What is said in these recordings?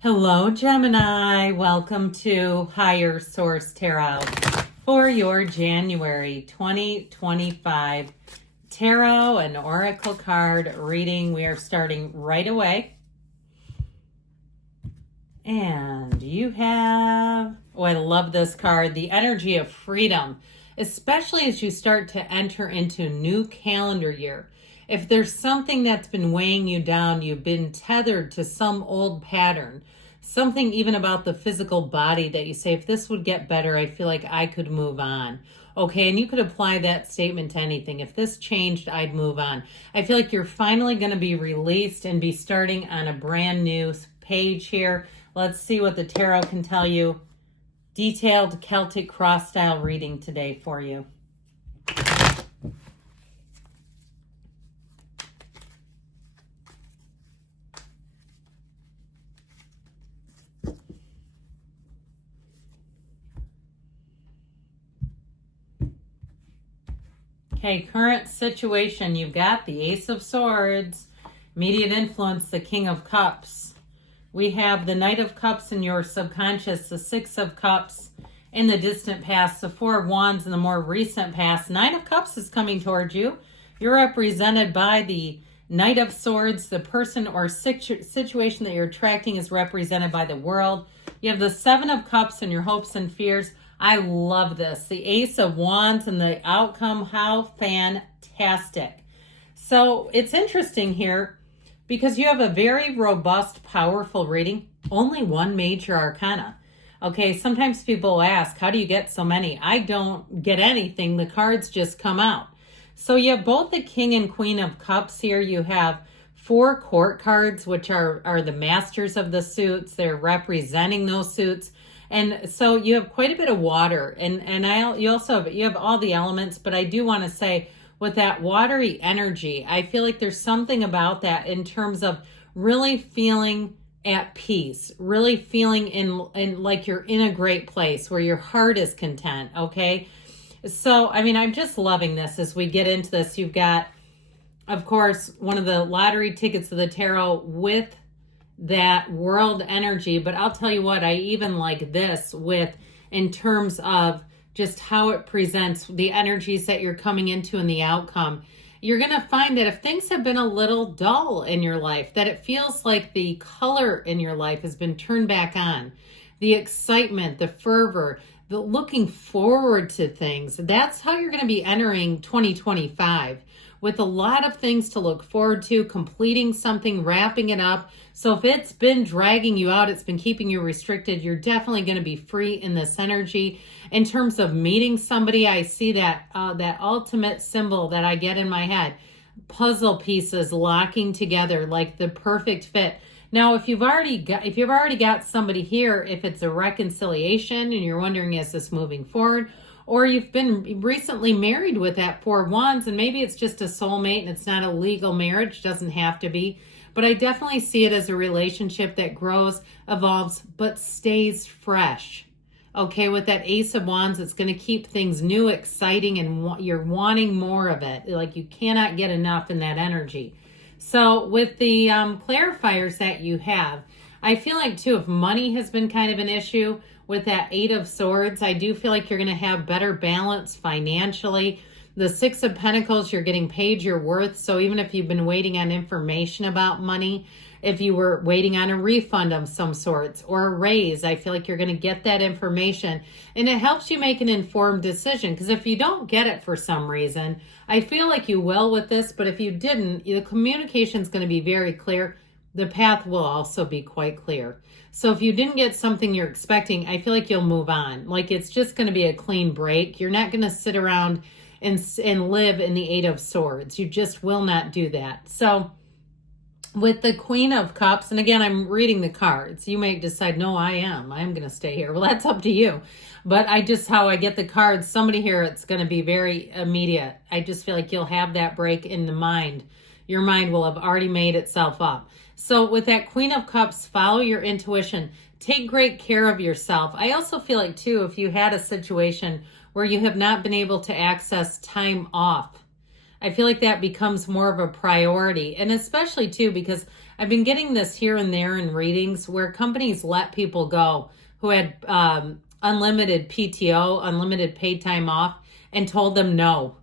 Hello, Gemini. Welcome to Higher Source Tarot for your January 2025 Tarot and Oracle card reading. We are starting right away. And you have, I love this card, the energy of freedom, especially as you start to enter into a new calendar year. If there's something that's been weighing you down, you've been tethered to some old pattern, something even about the physical body that you say, if this would get better, I feel like I could move on. Okay, and you could apply that statement to anything. If this changed, I'd move on. I feel like you're finally going to be released and be starting on a brand new page here. Let's see what the tarot can tell you. Detailed Celtic cross style reading today for you. Okay, current situation, you've got the Ace of Swords, immediate influence, the King of Cups. We have the Knight of Cups in your subconscious, the Six of Cups in the distant past, the Four of Wands in the more recent past. Nine of Cups is coming towards you. You're represented by the Knight of Swords. The person or situation that you're attracting is represented by the World. You have the Seven of Cups and your hopes and fears. I love this. The Ace of Wands and the outcome, how fantastic. So it's interesting here because you have a very robust, powerful reading. Only one major arcana. Okay, sometimes people ask, how do you get so many? I don't get anything. The cards just come out. So you have both the King and Queen of Cups here. You have 4 court cards, which are the masters of the suits. They're representing those suits. And so you have quite a bit of water, and you have all the elements, but I do want to say with that watery energy, I feel like there's something about that in terms of really feeling at peace, really feeling in like you're in a great place where your heart is content, okay? So, I mean, I'm just loving this as we get into this. You've got, of course, one of the lottery tickets of the tarot with that world energy, but I'll tell you what, I even like this with in terms of just how it presents the energies that you're coming into and the outcome. You're going to find that if things have been a little dull in your life, that it feels like the color in your life has been turned back on. The excitement, the fervor, the looking forward to things. That's how you're going to be entering 2025 with a lot of things to look forward to, completing something, wrapping it up. So if it's been dragging you out, it's been keeping you restricted, you're definitely going to be free in this energy. In terms of meeting somebody, I see that that ultimate symbol that I get in my head, puzzle pieces locking together like the perfect fit. Now, if you've already got somebody here, if it's a reconciliation and you're wondering, is this moving forward? Or you've been recently married with that Four of Wands, and maybe it's just a soulmate and it's not a legal marriage, doesn't have to be. But I definitely see it as a relationship that grows, evolves, but stays fresh. Okay, with that Ace of Wands, it's going to keep things new, exciting, and you're wanting more of it. Like you cannot get enough in that energy. So with the clarifiers that you have, I feel like too, if money has been kind of an issue with that Eight of Swords, I do feel like you're going to have better balance financially. The Six of Pentacles, you're getting paid your worth. So even if you've been waiting on information about money, if you were waiting on a refund of some sorts or a raise, I feel like you're going to get that information. And it helps you make an informed decision. Because if you don't get it for some reason, I feel like you will with this. But if you didn't, the communication is going to be very clear. The path will also be quite clear. So if you didn't get something you're expecting, I feel like you'll move on. Like it's just going to be a clean break. You're not going to sit around and live in the Eight of Swords. You just will not do that. So with the Queen of Cups, and again, I'm reading the cards. You may decide, no, I'm going to stay here. Well, that's up to you. But how I get the cards, somebody here, it's going to be very immediate. I just feel like you'll have that break in the mind. Your mind will have already made itself up. So with that Queen of Cups, follow your intuition. Take great care of yourself. I also feel like, too, if you had a situation where you have not been able to access time off, I feel like that becomes more of a priority. And especially, too, because I've been getting this here and there in readings where companies let people go who had unlimited PTO, unlimited paid time off, and told them no.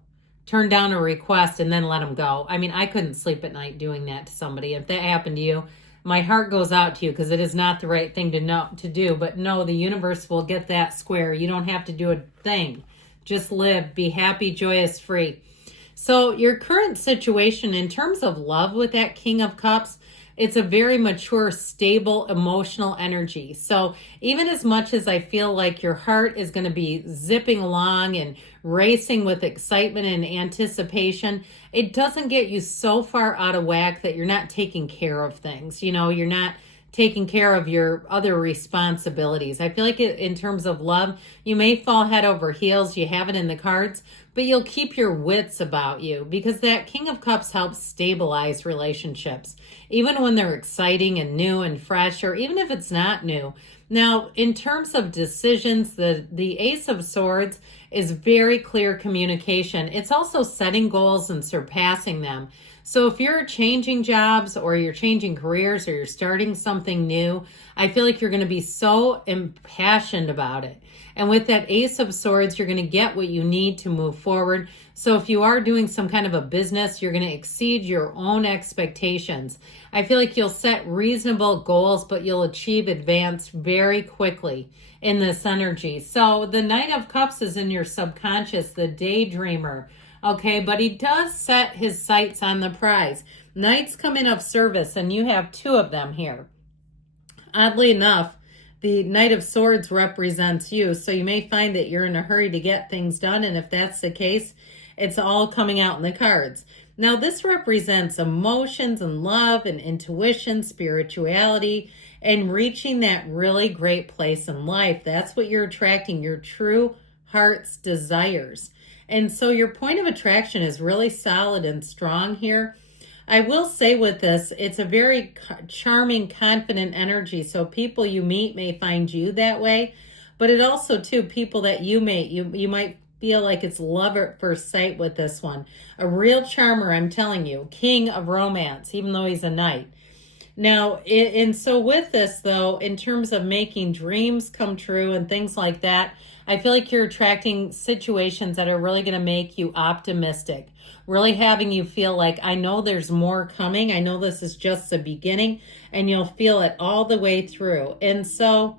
Turned down a request and then let them go. I mean, I couldn't sleep at night doing that to somebody. If that happened to you, my heart goes out to you because it is not the right thing to do. But no, the universe will get that square. You don't have to do a thing. Just live, be happy, joyous, free. So your current situation in terms of love with that King of Cups, it's a very mature, stable, emotional energy. So even as much as I feel like your heart is going to be zipping along and racing with excitement and anticipation, it doesn't get you so far out of whack that you're not taking care of things. You know, you're not taking care of your other responsibilities. I feel like in terms of love, you may fall head over heels. You have it in the cards, but you'll keep your wits about you because that King of Cups helps stabilize relationships, even when they're exciting and new and fresh, or even if it's not new. Now, in terms of decisions, the Ace of Swords is very clear communication. It's also setting goals and surpassing them. So if you're changing jobs or you're changing careers or you're starting something new, I feel like you're going to be so impassioned about it. And with that Ace of Swords, you're going to get what you need to move forward. So if you are doing some kind of a business, you're going to exceed your own expectations. I feel like you'll set reasonable goals, but you'll achieve advance very quickly in this energy. So the Knight of Cups is in your subconscious, the daydreamer. Okay, but he does set his sights on the prize. Knights come in of service, and you have two of them here. Oddly enough, the Knight of Swords represents you, so you may find that you're in a hurry to get things done, and if that's the case, it's all coming out in the cards. Now, this represents emotions and love and intuition, spirituality, and reaching that really great place in life. That's what you're attracting, your true heart's desires. And so your point of attraction is really solid and strong here. I will say with this, it's a very charming, confident energy. So people you meet may find you that way. But it also, too, people that you meet, you might feel like it's love at first sight with this one. A real charmer, I'm telling you. King of romance, even though he's a knight. Now, and so with this, though, in terms of making dreams come true and things like that, I feel like you're attracting situations that are really going to make you optimistic, really having you feel like, I know there's more coming. I know this is just the beginning, and you'll feel it all the way through. And so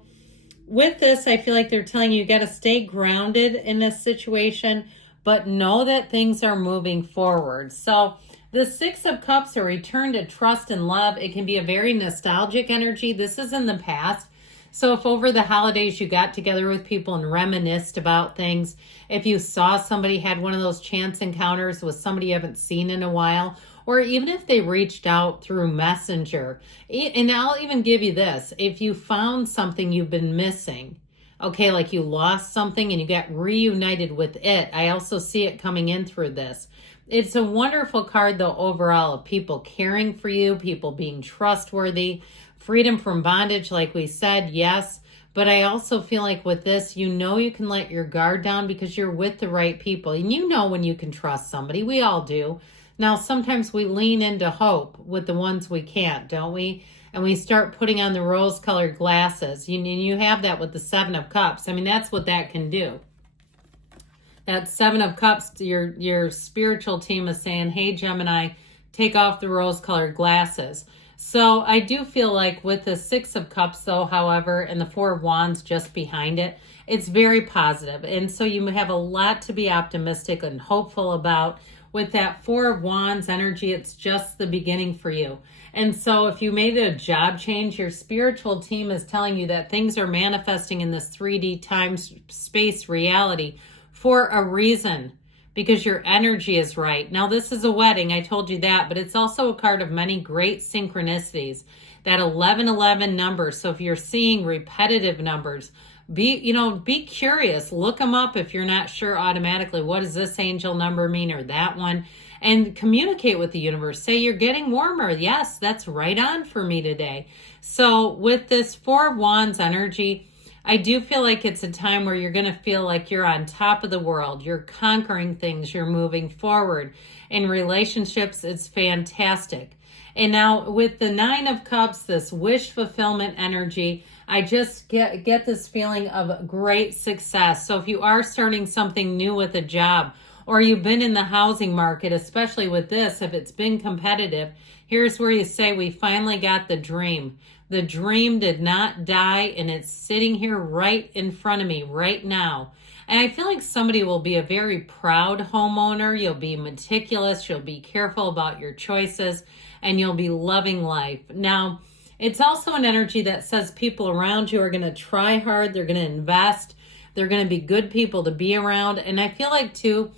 with this, I feel like they're telling you got to stay grounded in this situation, but know that things are moving forward. So the Six of Cups, a return to trust and love. It can be a very nostalgic energy. This is in the past. So if over the holidays you got together with people and reminisced about things, if you saw somebody had one of those chance encounters with somebody you haven't seen in a while, or even if they reached out through Messenger, and I'll even give you this, if you found something you've been missing, okay, like you lost something and you got reunited with it, I also see it coming in through this. It's a wonderful card, though, overall, of people caring for you, people being trustworthy, freedom from bondage, like we said, yes. But I also feel like with this, you know you can let your guard down because you're with the right people. And you know when you can trust somebody. We all do. Now, sometimes we lean into hope with the ones we can't, don't we? And we start putting on the rose-colored glasses. You have that with the Seven of Cups. I mean, that's what that can do. That Seven of Cups, your spiritual team is saying, hey, Gemini, take off the rose-colored glasses. So I do feel like with the Six of Cups, though, however, and the Four of Wands just behind it, it's very positive. And so you have a lot to be optimistic and hopeful about. With that Four of Wands energy, it's just the beginning for you. And so if you made a job change, your spiritual team is telling you that things are manifesting in this 3D time space reality for a reason, because your energy is right. Now, this is a wedding, I told you that, but it's also a card of many great synchronicities. That 1111 number. So if you're seeing repetitive numbers, be curious. Look them up if you're not sure automatically. What does this angel number mean, or that one? And communicate with the universe. Say you're getting warmer. Yes, that's right on for me today. So with this Four of Wands energy, I do feel like it's a time where you're going to feel like you're on top of the world. You're conquering things. You're moving forward. In relationships, it's fantastic. And now with the Nine of Cups, this wish fulfillment energy, I just get this feeling of great success. So if you are starting something new with a job, or you've been in the housing market, especially with this, if it's been competitive, here's where you say, we finally got the dream. The dream did not die, and it's sitting here right in front of me right now. And I feel like somebody will be a very proud homeowner. You'll be meticulous. You'll be careful about your choices, and you'll be loving life. Now, it's also an energy that says people around you are going to try hard. They're going to invest. They're going to be good people to be around. And I feel like, too,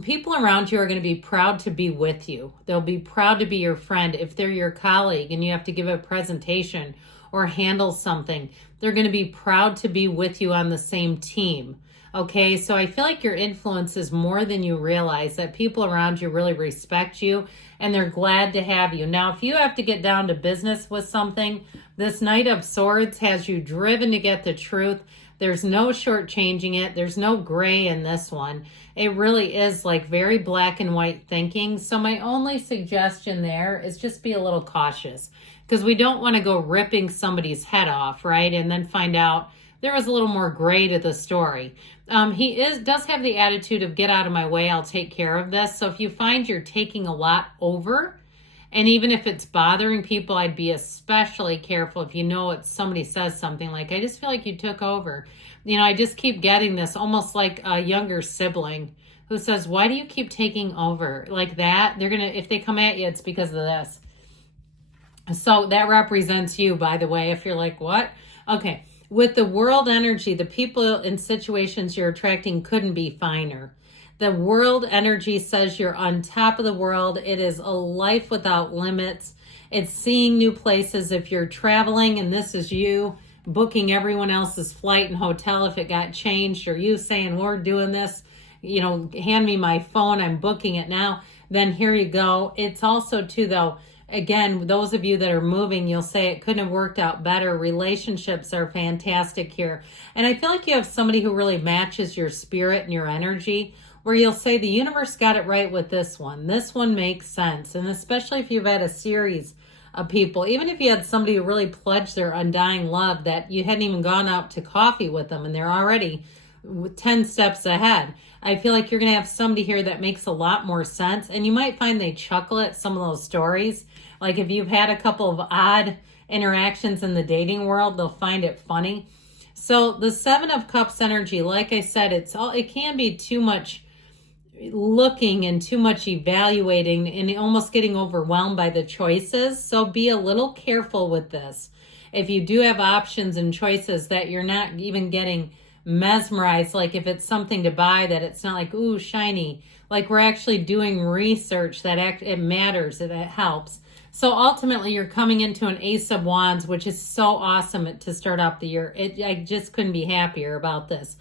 people around you are going to be proud to be with you. They'll be proud to be your friend. If they're your colleague and you have to give a presentation or handle something, they're going to be proud to be with you on the same team. Okay, so I feel like your influence is more than you realize, that people around you really respect you and they're glad to have you. Now, if you have to get down to business with something, this Knight of Swords has you driven to get the truth. There's no shortchanging it. There's no gray in this one. It really is like very black and white thinking. So my only suggestion there is just be a little cautious, because we don't want to go ripping somebody's head off, right? And then find out there was a little more gray to the story. He does have the attitude of, get out of my way, I'll take care of this. So if you find you're taking a lot over, and even if it's bothering people, I'd be especially careful if you know it's somebody says something like, I just feel like you took over. You know, I just keep getting this almost like a younger sibling who says, why do you keep taking over? Like that, they're going to, if they come at you, it's because of this. So that represents you, by the way, if you're like, what? Okay. With the world energy, the people in situations you're attracting couldn't be finer. The world energy says you're on top of the world. It is a life without limits. It's seeing new places. If you're traveling and this is you booking everyone else's flight and hotel if it got changed, or you saying, we're doing this, you know, hand me my phone, I'm booking it now, then here you go. It's also too, though, again, those of you that are moving, you'll say it couldn't have worked out better. Relationships are fantastic here. And I feel like you have somebody who really matches your spirit and your energy, where you'll say the universe got it right with this one. This one makes sense. And especially if you've had a series of people, even if you had somebody who really pledged their undying love that you hadn't even gone out to coffee with them and they're already 10 steps ahead. I feel like you're going to have somebody here that makes a lot more sense. And you might find they chuckle at some of those stories. Like if you've had a couple of odd interactions in the dating world, they'll find it funny. So the Seven of Cups energy, like I said, it can be too much looking and too much evaluating and almost getting overwhelmed by the choices. So be a little careful with this. If you do have options and choices, that you're not even getting mesmerized, like if it's something to buy, that it's not like, ooh, shiny. Like we're actually doing research that it matters, that it helps. So ultimately you're coming into an Ace of Wands, which is so awesome to start off the year. I just couldn't be happier about this.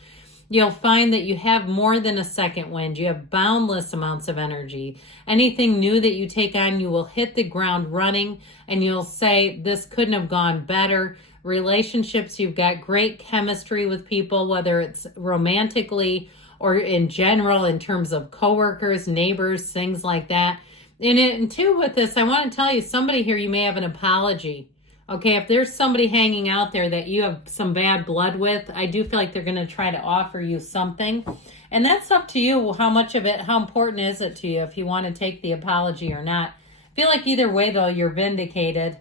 You'll find that you have more than a second wind. You have boundless amounts of energy. Anything new that you take on, you will hit the ground running, and you'll say, this couldn't have gone better. Relationships, you've got great chemistry with people, whether it's romantically or in general in terms of coworkers, neighbors, things like that. And too, with this, I want to tell you, somebody here, you may have an apology. Okay, if there's somebody hanging out there that you have some bad blood with, I do feel like they're going to try to offer you something. And that's up to you, how much of it, how important is it to you, if you want to take the apology or not. I feel like either way, though, you're vindicated.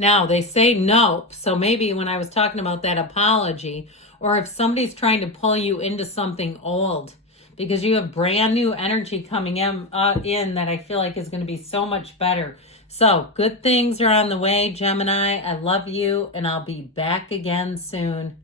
Now, they say nope, so maybe when I was talking about that apology, or if somebody's trying to pull you into something old, because you have brand new energy coming in that I feel like is going to be so much better. So, good things are on the way, Gemini. I love you, and I'll be back again soon.